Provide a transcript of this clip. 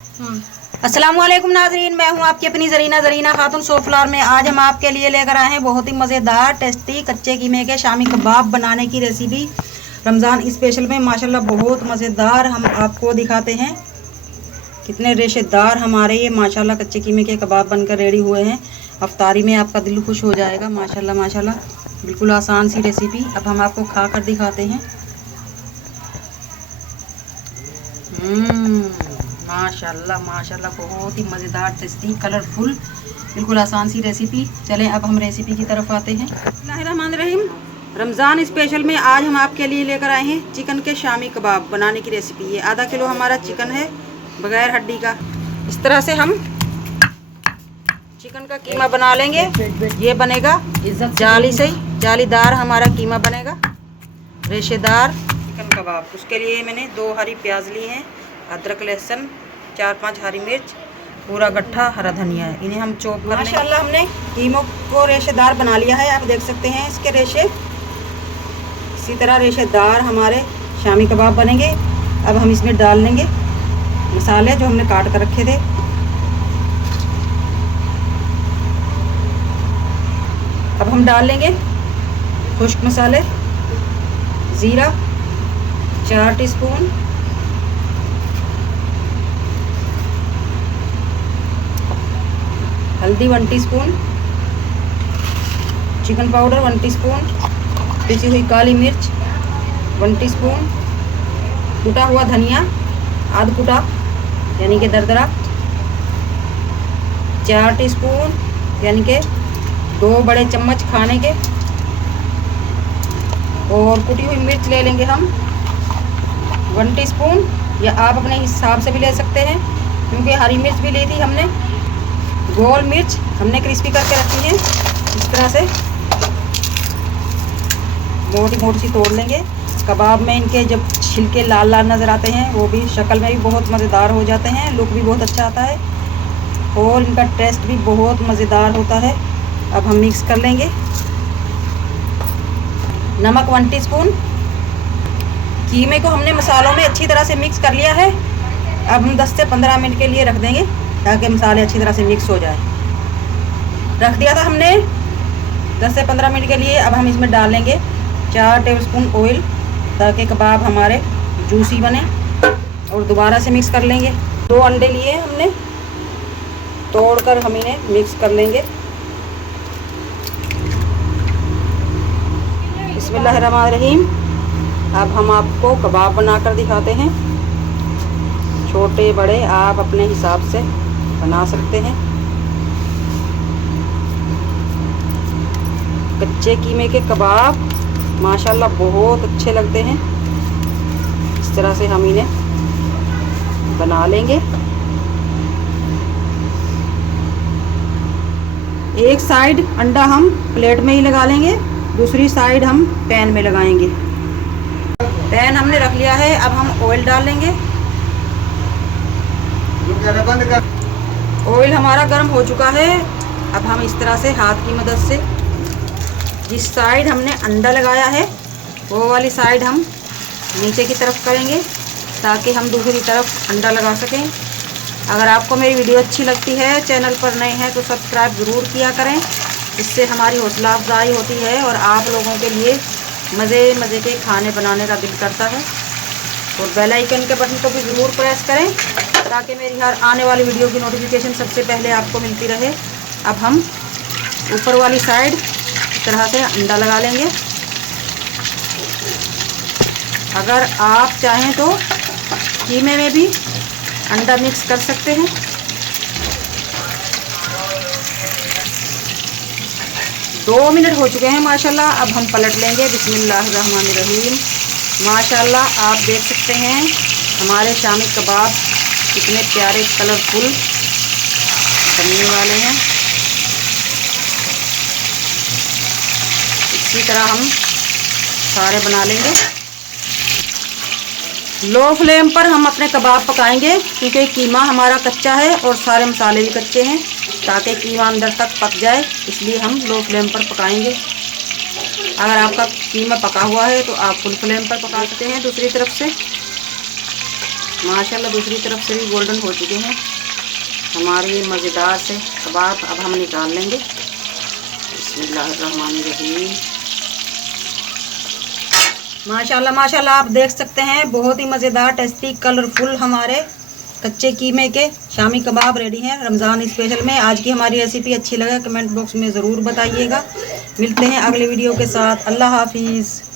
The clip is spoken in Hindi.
अस्सलामुअलैकुम नाजरीन, मैं हूं आपकी अपनी जरीना खातून सोफ्लावर में। आज हम आपके लिए लेकर आए हैं बहुत ही मज़ेदार टेस्टी कच्चे कीमे के शामी कबाब बनाने की रेसिपी। रमज़ान स्पेशल में माशाल्लाह बहुत मज़ेदार हम आपको दिखाते हैं। कितने रेशेदार हमारे ये माशाल्लाह कच्चे कीमे के कबाब बनकर रेडी हुए हैं। अफ्तारी में आपका दिल खुश हो जाएगा। माशाल्लाह माशाल्लाह बिल्कुल आसान सी रेसिपी। अब हम आपको खा कर दिखाते हैं। माशाल्लाह माशाल्लाह बहुत ही मज़ेदार टेस्टी कलरफुल बिल्कुल आसान सी रेसिपी। चलें अब हम रेसिपी की तरफ आते हैं। बिस्मिल्लाहिर्रहमानिर्रहीम। रमज़ान स्पेशल में आज हम आपके लिए लेकर आए हैं चिकन के शामी कबाब बनाने की रेसिपी। ये आधा किलो हमारा चिकन है बगैर हड्डी का। इस तरह से हम चिकन का कीमा बना लेंगे। ये बनेगा जालीदार हमारा कीमा बनेगा, रेशेदार चिकन कबाब। उसके लिए मैंने 2 हरी प्याज ली हैं, अदरक लहसुन, 4-5 हरी मिर्च, पूरा गट्ठा हरा धनिया है। इन्हें हम चॉप कर लेंगे। माशाल्लाह हमने कीमों को रेशेदार बना लिया है। आप देख सकते हैं इसके रेशे। इसी तरह रेशेदार हमारे शामी कबाब बनेंगे। अब हम इसमें डाल लेंगे मसाले जो हमने काट कर रखे थे। अब हम डाल लेंगे खुश्क मसाले, ज़ीरा 4 टीस्पून, हल्दी 1 टीस्पून, चिकन पाउडर 1 टीस्पून, पिसी हुई काली मिर्च 1 टीस्पून, कुटा हुआ धनिया आध कुटा यानी कि दरदरा 4 टीस्पून यानी कि 2 बड़े चम्मच खाने के। और कुटी हुई मिर्च ले लेंगे हम 1 टीस्पून, या आप अपने हिसाब से भी ले सकते हैं, क्योंकि हरी मिर्च भी ली थी हमने। गोल मिर्च हमने क्रिस्पी करके रखी है। इस तरह से मोटी मोटी सी तोड़ लेंगे। कबाब में इनके जब छिलके लाल लाल नज़र आते हैं, वो भी शक्ल में भी बहुत मज़ेदार हो जाते हैं, लुक भी बहुत अच्छा आता है और इनका टेस्ट भी बहुत मज़ेदार होता है। अब हम मिक्स कर लेंगे। नमक 1 टीस्पून। कीमे को हमने मसालों में अच्छी तरह से मिक्स कर लिया है। अब हम 10 से 15 मिनट के लिए रख देंगे ताकि मसाले अच्छी तरह से मिक्स हो जाए। रख दिया था हमने 10 से 15 मिनट के लिए। अब हम इसमें डालेंगे 4 टेबलस्पून ऑयल ताकि कबाब हमारे जूसी बने, और दोबारा से मिक्स कर लेंगे। 2 अंडे लिए हमने, तोड़कर हम इन्हें मिक्स कर लेंगे। बिस्मिल्लाहिर्रहमानिर्रहीम। अब हम आपको कबाब बनाकर दिखाते हैं। छोटे बड़े आप अपने हिसाब से बना सकते हैं। कच्चे कीमे के कबाब माशाल्लाह बहुत अच्छे लगते हैं। इस तरह से हम इन्हें बना लेंगे। एक साइड अंडा हम प्लेट में ही लगा लेंगे, दूसरी साइड हम पैन में लगाएंगे। पैन हमने रख लिया है। अब हम ऑयल डाल लेंगे। ऑयल हमारा गर्म हो चुका है। अब हम इस तरह से हाथ की मदद से जिस साइड हमने अंडा लगाया है वो वाली साइड हम नीचे की तरफ करेंगे ताकि हम दूसरी तरफ अंडा लगा सकें। अगर आपको मेरी वीडियो अच्छी लगती है, चैनल पर नए हैं तो सब्सक्राइब ज़रूर किया करें। इससे हमारी हौसला अफजाई होती है और आप लोगों के लिए मज़े के खाने बनाने का दिल करता है। और बेल आइकन के बटन को भी ज़रूर प्रेस करें ताकि मेरी हर आने वाली वीडियो की नोटिफिकेशन सबसे पहले आपको मिलती रहे। अब हम ऊपर वाली साइड इस तरह से अंडा लगा लेंगे। अगर आप चाहें तो कीमे में भी अंडा मिक्स कर सकते हैं। दो मिनट हो चुके हैं माशाल्लाह। अब हम पलट लेंगे। बिस्मिल्लाहिर्रहमानिर्रहीम। माशाल्लाह आप देख सकते हैं हमारे शामी कबाब कितने प्यारे कलरफुल बनने वाले हैं। इसी तरह हम सारे बना लेंगे। लो फ्लेम पर हम अपने कबाब पकाएंगे, क्योंकि कीमा हमारा कच्चा है और सारे मसाले भी कच्चे हैं। ताकि कीमा अंदर तक पक जाए, इसलिए हम लो फ्लेम पर पकाएंगे। अगर आपका कीमा पका हुआ है तो आप फुल फ्लेम पर पका सकते हैं। दूसरी तरफ से माशाल्लाह दूसरी तरफ से भी गोल्डन हो चुके हैं हमारे मज़ेदार से कबाब। अब हम निकाल लेंगे। बिस्मिल्लाहिर्रहमानिर्रहीम। माशाल्लाह माशाल्लाह आप देख सकते हैं बहुत ही मज़ेदार, टेस्टी, कलरफुल हमारे कच्चे कीमे के शामी कबाब रेडी हैं रमज़ान स्पेशल में। आज की हमारी रेसिपी अच्छी लगे कमेंट बॉक्स में ज़रूर बताइएगा। मिलते हैं अगले वीडियो के साथ। अल्लाह हाफिज़।